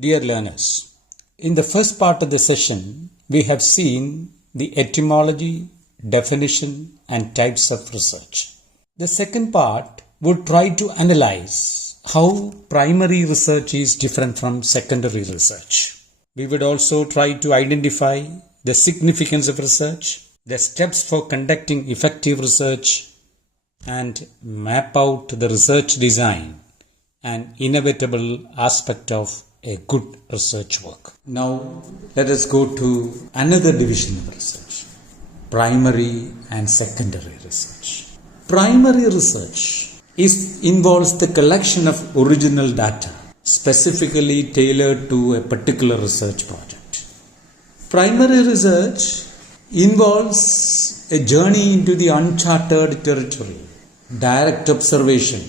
Dear learners, in the first part of the session, we have seen the etymology, definition and types of research. The second part would try to analyze how primary research is different from secondary research. We would also try to identify the significance of research, the steps for conducting effective research, and map out the research design, an inevitable aspect of a good research work. Now, let us go to another division of research, primary and secondary research. Primary research involves the collection of original data, specifically tailored to a particular research project. Primary research involves a journey into the uncharted territory, direct observation.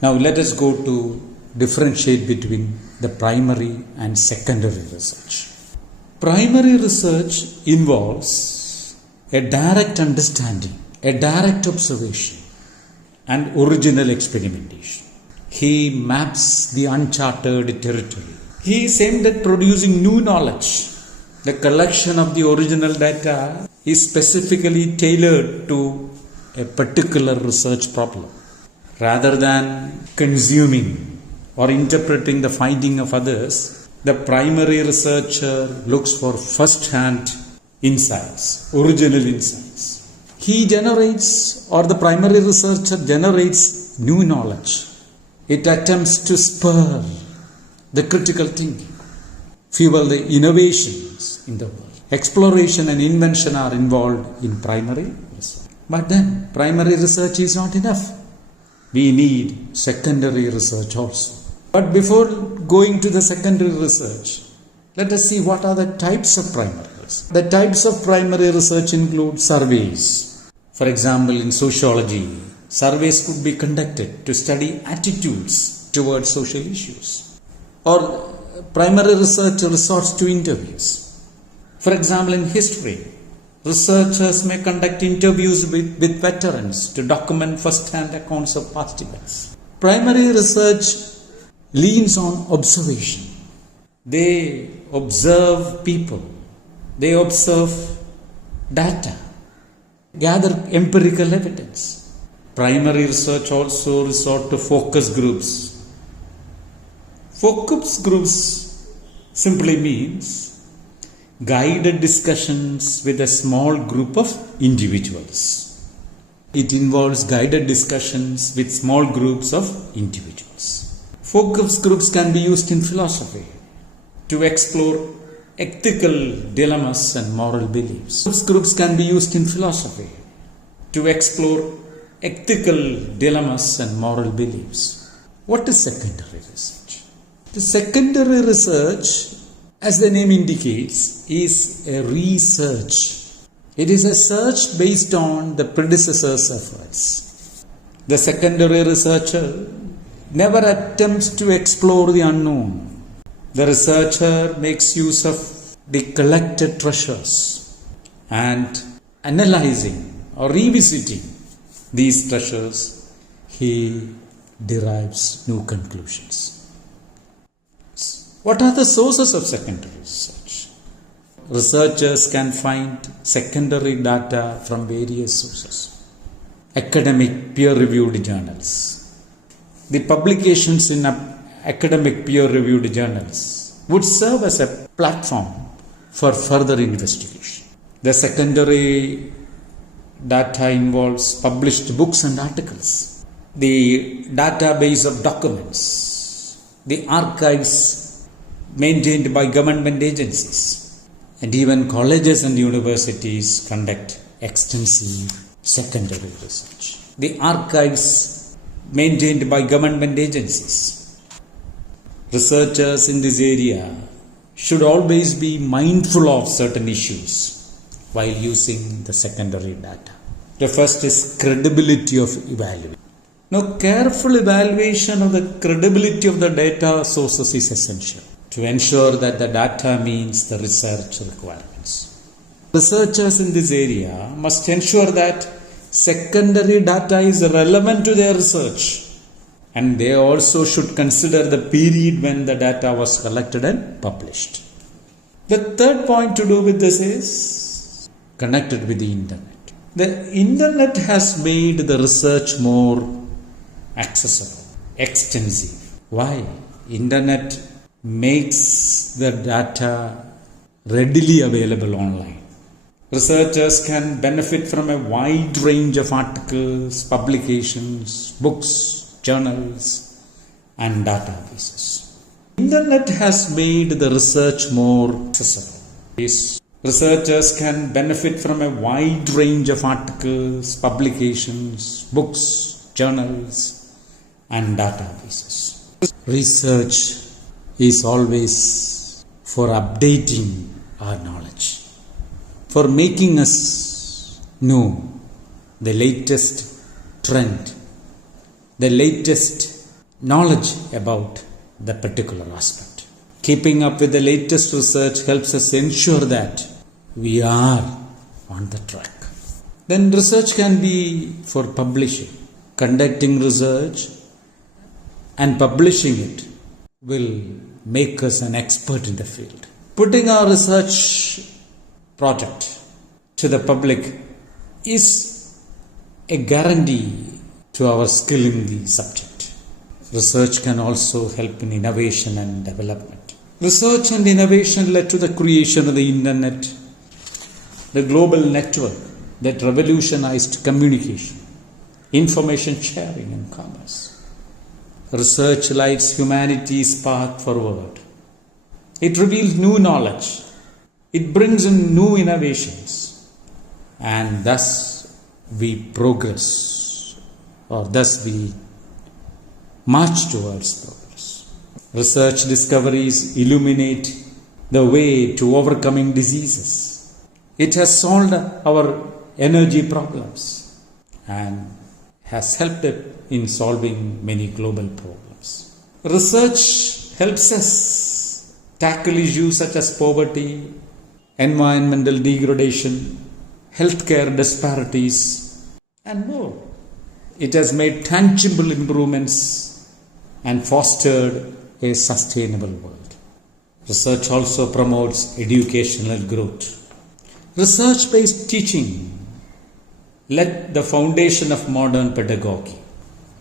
Now, let us go to differentiate between the primary and secondary research. Primary research involves a direct understanding, a direct observation, and original experimentation. He maps the uncharted territory. He is aimed at producing new knowledge. The collection of the original data is specifically tailored to a particular research problem. Rather than consuming or interpreting the finding of others, the primary researcher looks for first-hand insights, original insights. He generates, or the primary researcher generates new knowledge. It attempts to spur the critical thinking, fuel the innovations in the world. Exploration and invention are involved in primary research. But then, primary research is not enough. We need secondary research also. But before going to the secondary research, let us see what are the types of primary research. The types of primary research include surveys. For example, in sociology, surveys could be conducted to study attitudes towards social issues. Or primary research resorts to interviews. For example, in history, researchers may conduct interviews with veterans to document first-hand accounts of past events. Primary research leans on observation. They observe people. They observe data, gather empirical evidence. Primary research also resort to focus groups. Focus groups simply means guided discussions with a small group of individuals. It involves guided discussions with small groups of individuals. Focus groups can be used in philosophy to explore ethical dilemmas and moral beliefs. Focus groups can be used in philosophy to explore ethical dilemmas and moral beliefs. What is secondary research? The secondary research, as the name indicates, is a research. It is a search based on the predecessor's efforts. The secondary researcher never attempts to explore the unknown. The researcher makes use of the collected treasures and analyzing or revisiting these treasures, he derives new conclusions. What are the sources of secondary research? Researchers can find secondary data from various sources. Academic peer-reviewed journals. The publications in academic peer-reviewed journals would serve as a platform for further investigation. The secondary data involves published books and articles, the database of documents, the archives maintained by government agencies, and even colleges and universities conduct extensive secondary research. The archives maintained by government agencies. Researchers in this area should always be mindful of certain issues while using the secondary data. The first is credibility of evaluation. Now, careful evaluation of the credibility of the data sources is essential to ensure that the data meets the research requirements. Researchers in this area must ensure that secondary data is relevant to their research And they also should consider the period when the data was collected and published. The third point to do with this is connected with the internet. The internet has made the research more accessible, extensive. Why? Internet makes the data readily available online. Researchers can benefit from a wide range of articles, publications, books, journals, and databases. Internet has made the research more accessible. Researchers can benefit from a wide range of articles, publications, books, journals, and databases. Research is always for updating our knowledge, for making us know the latest trend, the latest knowledge about the particular aspect. Keeping up with the latest research helps us ensure that we are on the track. Then research can be for publishing. Conducting research and publishing it will make us an expert in the field. Putting our research project to the public is a guarantee to our skill in the subject. Research can also help in innovation and development. Research and innovation led to the creation of the internet, the global network that revolutionized communication, information sharing, and commerce. Research lights humanity's path forward. It reveals new knowledge. It brings in new innovations. And thus we progress, or thus we march towards progress. Research discoveries illuminate the way to overcoming diseases. It has solved our energy problems and has helped in solving many global problems. Research helps us tackle issues such as poverty, environmental degradation, healthcare disparities, and more. It has made tangible improvements and fostered a sustainable world. Research also promotes educational growth. Research-based teaching laid the foundation of modern pedagogy.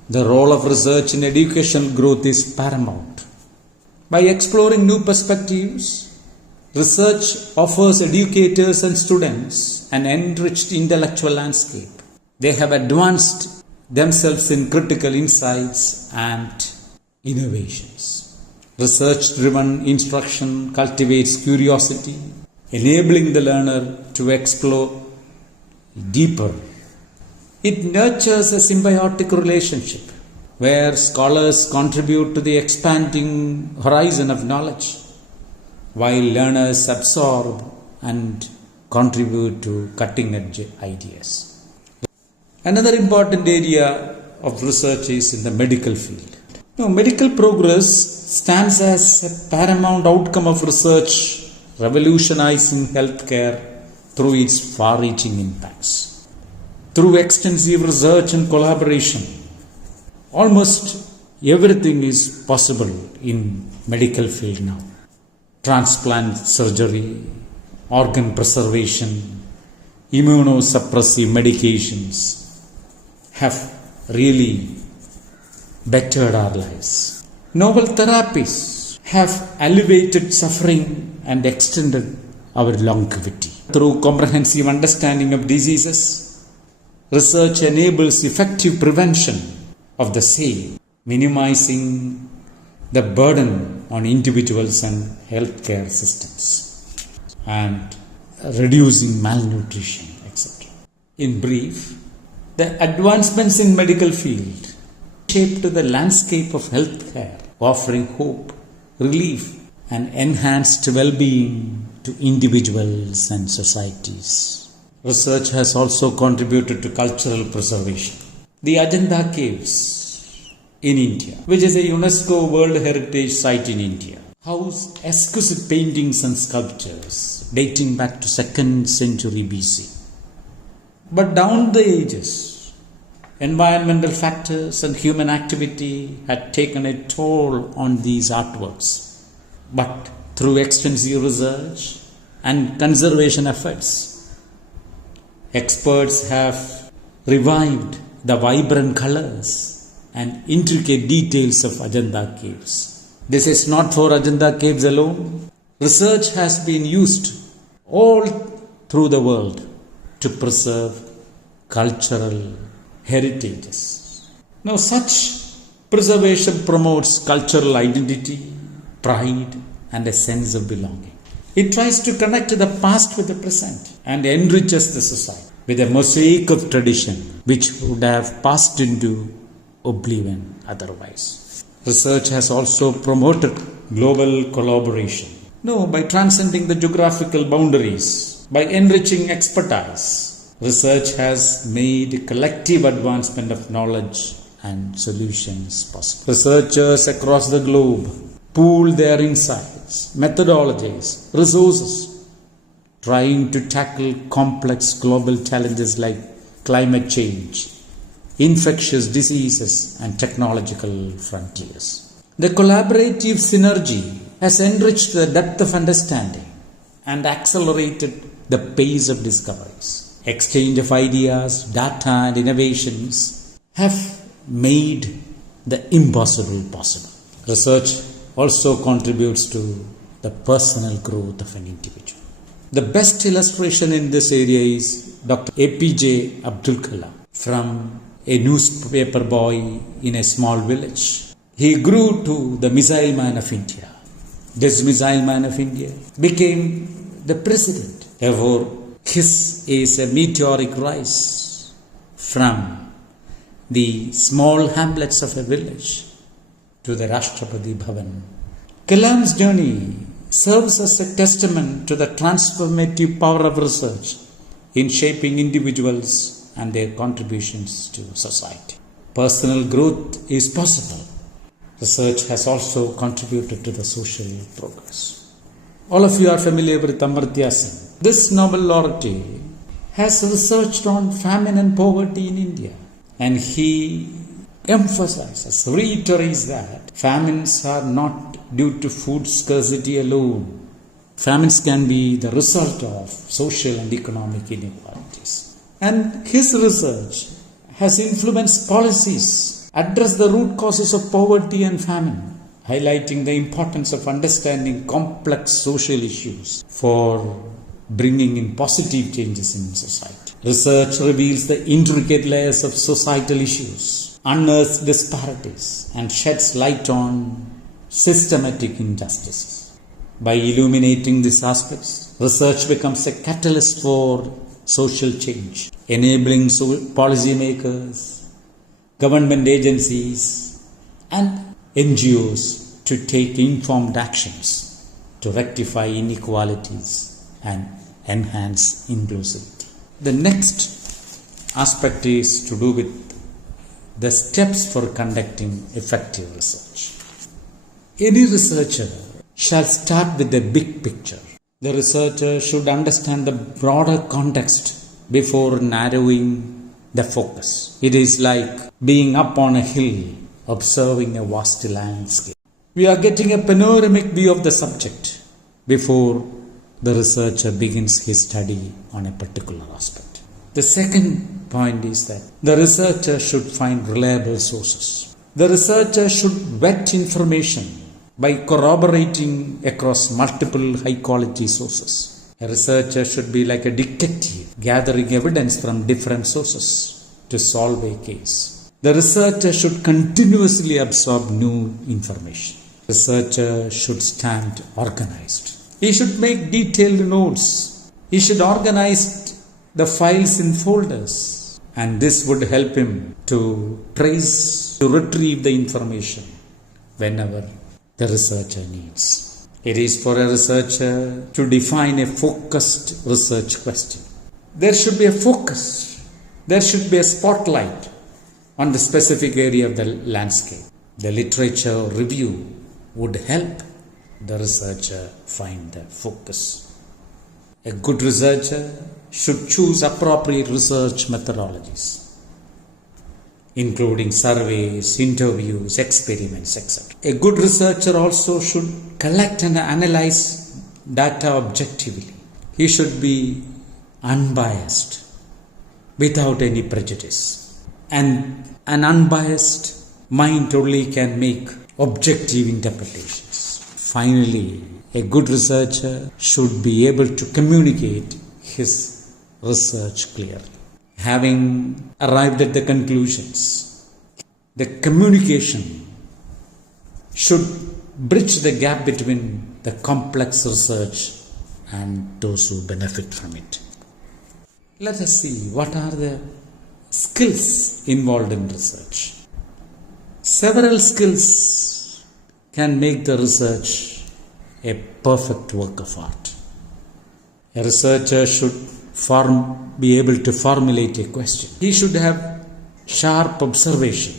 The role of research in educational growth is paramount. By exploring new perspectives, research offers educators and students an enriched intellectual landscape. They have advanced themselves in critical insights and innovations. Research-driven instruction cultivates curiosity, enabling the learner to explore deeper. It nurtures a symbiotic relationship where scholars contribute to the expanding horizon of knowledge, while learners absorb and contribute to cutting-edge ideas. Another important area of research is in the medical field. Now, medical progress stands as a paramount outcome of research, revolutionizing healthcare through its far-reaching impacts. Through extensive research and collaboration, almost everything is possible in medical field now. Transplant surgery, organ preservation, immunosuppressive medications have really bettered our lives. Novel therapies have alleviated suffering and extended our longevity. Through comprehensive understanding of diseases, research enables effective prevention of the same, minimizing the burden on individuals and healthcare systems, and reducing malnutrition, etc. In brief, the advancements in medical field shaped the landscape of healthcare, offering hope, relief, and enhanced well-being to individuals and societies. Research has also contributed to cultural preservation. The Ajanta Caves in India, which is a UNESCO World Heritage Site in India, house exquisite paintings and sculptures dating back to 2nd century BC. But down the ages, Environmental factors and human activity had taken a toll on these artworks. But through extensive research and conservation efforts, experts have revived the vibrant colors and intricate details of Ajanta caves. This is not for Ajanta caves alone. Research has been used all through the world to preserve cultural heritages. Now, such preservation promotes cultural identity, pride, and a sense of belonging. It tries to connect the past with the present and enriches the society with a mosaic of tradition which would have passed into oblivion otherwise. Research has also promoted global collaboration. No, by transcending the geographical boundaries, by enriching expertise, research has made collective advancement of knowledge and solutions possible. Researchers across the globe pool their insights, methodologies, resources, trying to tackle complex global challenges like climate change, infectious diseases, and technological frontiers. The collaborative synergy has enriched the depth of understanding and accelerated the pace of discoveries. Exchange of ideas, data, and innovations have made the impossible possible. Research also contributes to the personal growth of an individual. The best illustration in this area is Dr. APJ Abdul Kollam, from a newspaper boy in a small village. He grew to the Missile Man of India. This Missile Man of India became the president. Therefore, his is a meteoric rise from the small hamlets of a village to the Rashtrapati Bhavan. Kollam's journey serves as a testament to the transformative power of research in shaping individuals and their contributions to society. Personal growth is possible. Research has also contributed to the social progress. All of you are familiar with Amartya Sen. This Nobel laureate has researched on famine and poverty in India, and he emphasizes, reiterates that famines are not due to food scarcity alone. Famines can be the result of social and economic inequalities. And his research has influenced policies, address the root causes of poverty and famine, highlighting the importance of understanding complex social issues for bringing in positive changes in society. Research reveals the intricate layers of societal issues, unearths disparities, and sheds light on systematic injustices. By illuminating these aspects, research becomes a catalyst for social change, enabling policymakers, government agencies, and NGOs to take informed actions to rectify inequalities and enhance inclusivity. The next aspect is to do with the steps for conducting effective research. Any researcher shall start with the big picture. The researcher should understand the broader context before narrowing the focus. It is like being up on a hill, observing a vast landscape. We are getting a panoramic view of the subject before the researcher begins his study on a particular aspect. The second point is that the researcher should find reliable sources. The researcher should vet information by corroborating across multiple high-quality sources. A researcher should be like a detective, gathering evidence from different sources to solve a case. The researcher should continuously absorb new information. Researcher should stand organized. He should make detailed notes. He should organize the files in folders. And this would help him to trace, to retrieve the information whenever the researcher needs. It is for a researcher to define a focused research question. There should be a focus. There should be a spotlight on the specific area of the landscape. The literature review would help the researcher find the focus. A good researcher should choose appropriate research methodologies. including surveys, interviews, experiments, etc. A good researcher also should collect and analyze data objectively. He should be unbiased, without any prejudice. And an unbiased mind only can make objective interpretations. Finally, a good researcher should be able to communicate his research clearly. Having arrived at the conclusions, the communication should bridge the gap between the complex research and those who benefit from it. Let us see what are the skills involved in research. Several skills can make the research a perfect work of art. A researcher should be able to formulate a question. He should have sharp observation,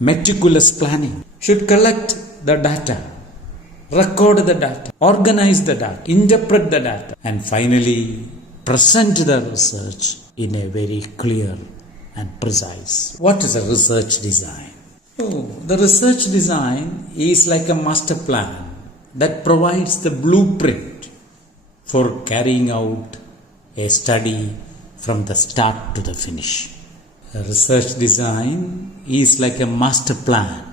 meticulous planning, should collect the data, record the data, organize the data, interpret the data, and finally present the research in a very clear and precise. What is a research design? The research design is like a master plan that provides the blueprint for carrying out a study from the start to the finish. A research design is like a master plan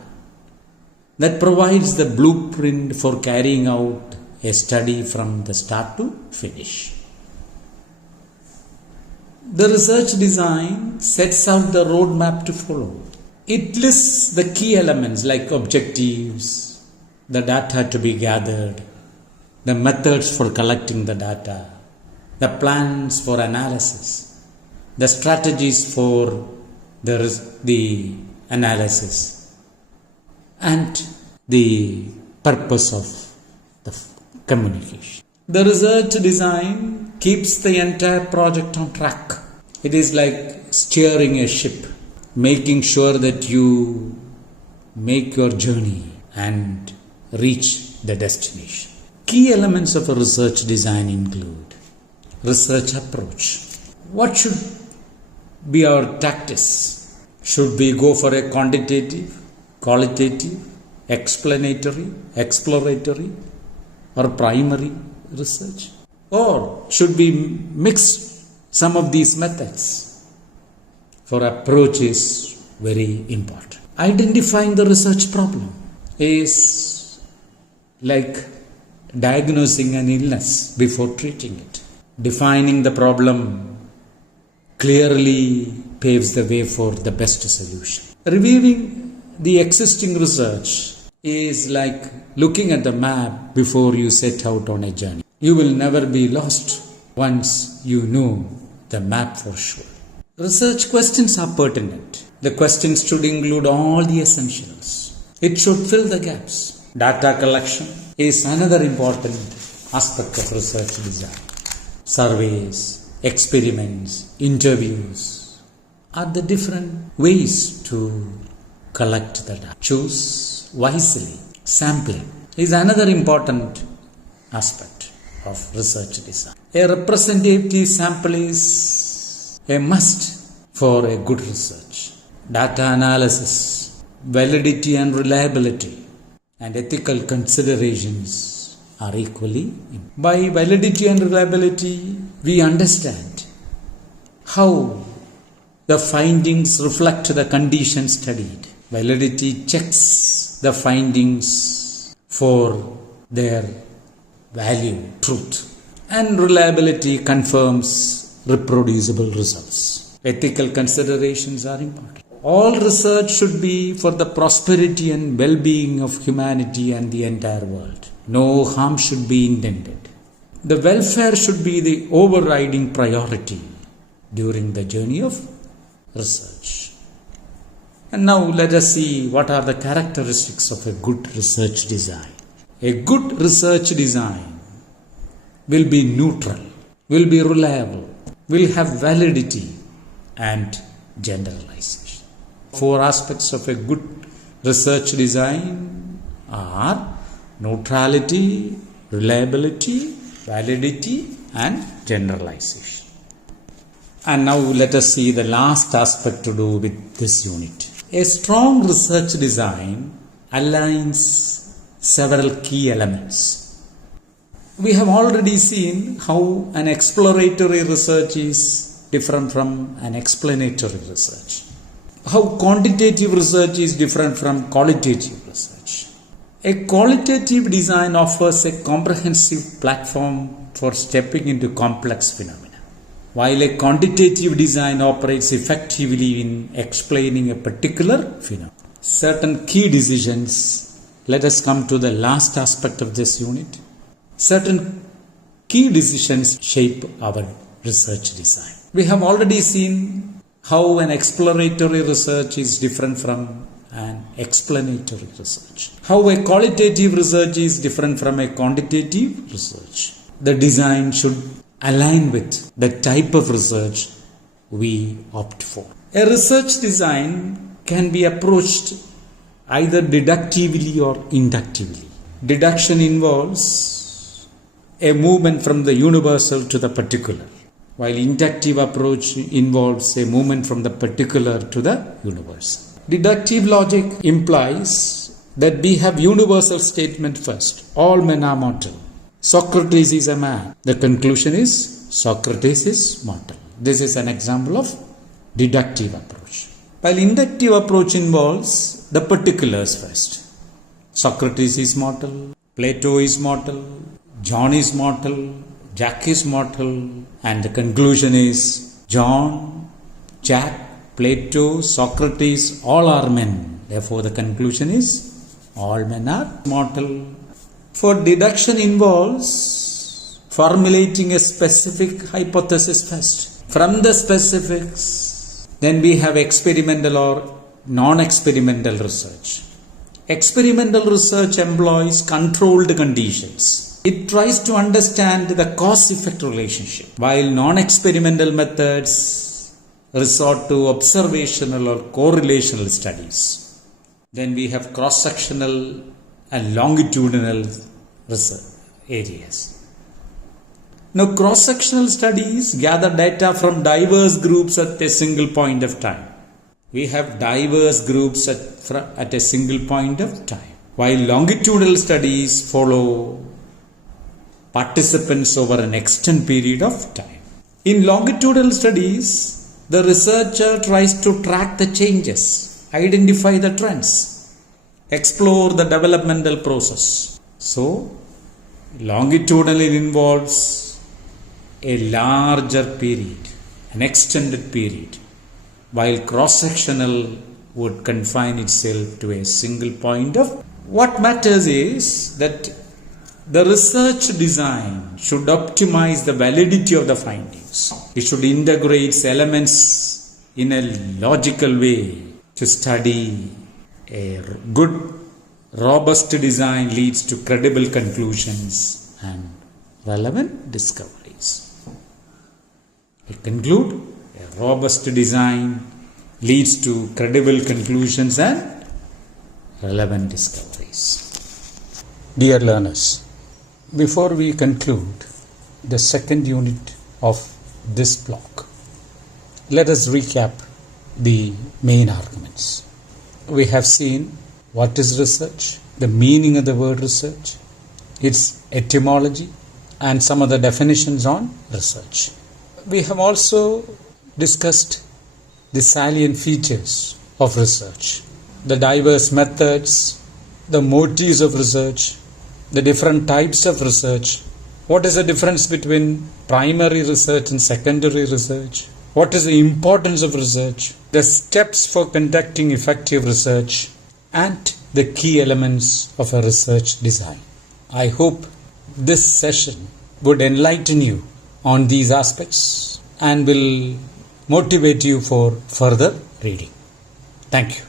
that provides the blueprint for carrying out a study from the start to finish. The research design sets out the roadmap to follow. It lists the key elements like objectives, the data to be gathered, the methods for collecting the data, the plans for analysis, the strategies for the analysis, and the purpose of the communication. The research design keeps the entire project on track. It is like steering a ship, making sure that you make your journey and reach the destination. Key elements of a research design include research approach. What should be our tactics? Should we go for a quantitative, qualitative, explanatory, exploratory, or primary research? Or should we mix some of these methods? For approach is very important. Identifying the research problem is like diagnosing an illness before treating it. Defining the problem clearly paves the way for the best solution. Reviewing the existing research is like looking at the map before you set out on a journey. You will never be lost once you know the map for sure. Research questions are pertinent. The questions should include all the essentials. It should fill the gaps. Data collection is another important aspect of research design. Surveys, experiments, interviews are the different ways to collect the data. Choose wisely. Sampling is another important aspect of research design. A representative sample is a must for a good research. Data analysis, validity and reliability, and ethical considerations are equally important. By validity and reliability, we understand how the findings reflect the conditions studied. Validity checks the findings for their value, truth, and reliability confirms reproducible results. Ethical considerations are important. All research should be for the prosperity and well-being of humanity and the entire world. No harm should be intended. The welfare should be the overriding priority during the journey of research. And now let us see what are the characteristics of a good research design. A good research design will be neutral, will be reliable, will have validity and generalization. 4 aspects of a good research design are neutrality, reliability, validity and generalization. And now let us see the last aspect to do with this unit. A strong research design aligns several key elements. We have already seen how an exploratory research is different from an explanatory research. How quantitative research is different from qualitative research. A qualitative design offers a comprehensive platform for stepping into complex phenomena, while a quantitative design operates effectively in explaining a particular phenomenon. Certain key decisions. Let us come to the last aspect of this unit. Certain key decisions shape our research design. We have already seen how an exploratory research is different from an explanatory research. How a qualitative research is different from a quantitative research. The design should align with the type of research we opt for. A research design can be approached either deductively or inductively. Deduction involves a movement from the universal to the particular, while inductive approach involves a movement from the particular to the universal. Deductive logic implies that we have universal statement first. All men are mortal. Socrates is a man. The conclusion is Socrates is mortal. This is an example of deductive approach. While inductive approach involves the particulars first. Socrates is mortal. Plato is mortal. John is mortal. Jack is mortal. And the conclusion is John, Jack, Plato, Socrates, all are men. Therefore, the conclusion is all men are mortal. For deduction involves formulating a specific hypothesis first. From the specifics, then we have experimental or non-experimental research. Experimental research employs controlled conditions. It tries to understand the cause-effect relationship, while non-experimental methods resort to observational or correlational studies. Then we have cross-sectional and longitudinal research areas. Now, cross-sectional studies gather data from diverse groups at a single point of time. We have diverse groups at a single point of time, while longitudinal studies follow participants over an extended period of time. In longitudinal studies, the researcher tries to track the changes, identify the trends, explore the developmental process. So, longitudinal involves a larger period, an extended period, while cross-sectional would confine itself to a single point of. What matters is that the research design should optimize the validity of the findings. It should integrate elements in a logical way to study. A good, robust design leads to credible conclusions and relevant discoveries. I conclude, a robust design leads to credible conclusions and relevant discoveries. Dear learners, before we conclude the second unit of this block, let us recap the main arguments. We have seen what is research, the meaning of the word research, its etymology, and some of the definitions on research. We have also discussed the salient features of research, the diverse methods, the motives of research, the different types of research, what is the difference between primary research and secondary research, what is the importance of research, the steps for conducting effective research, and the key elements of a research design. I hope this session would enlighten you on these aspects and will motivate you for further reading. Thank you.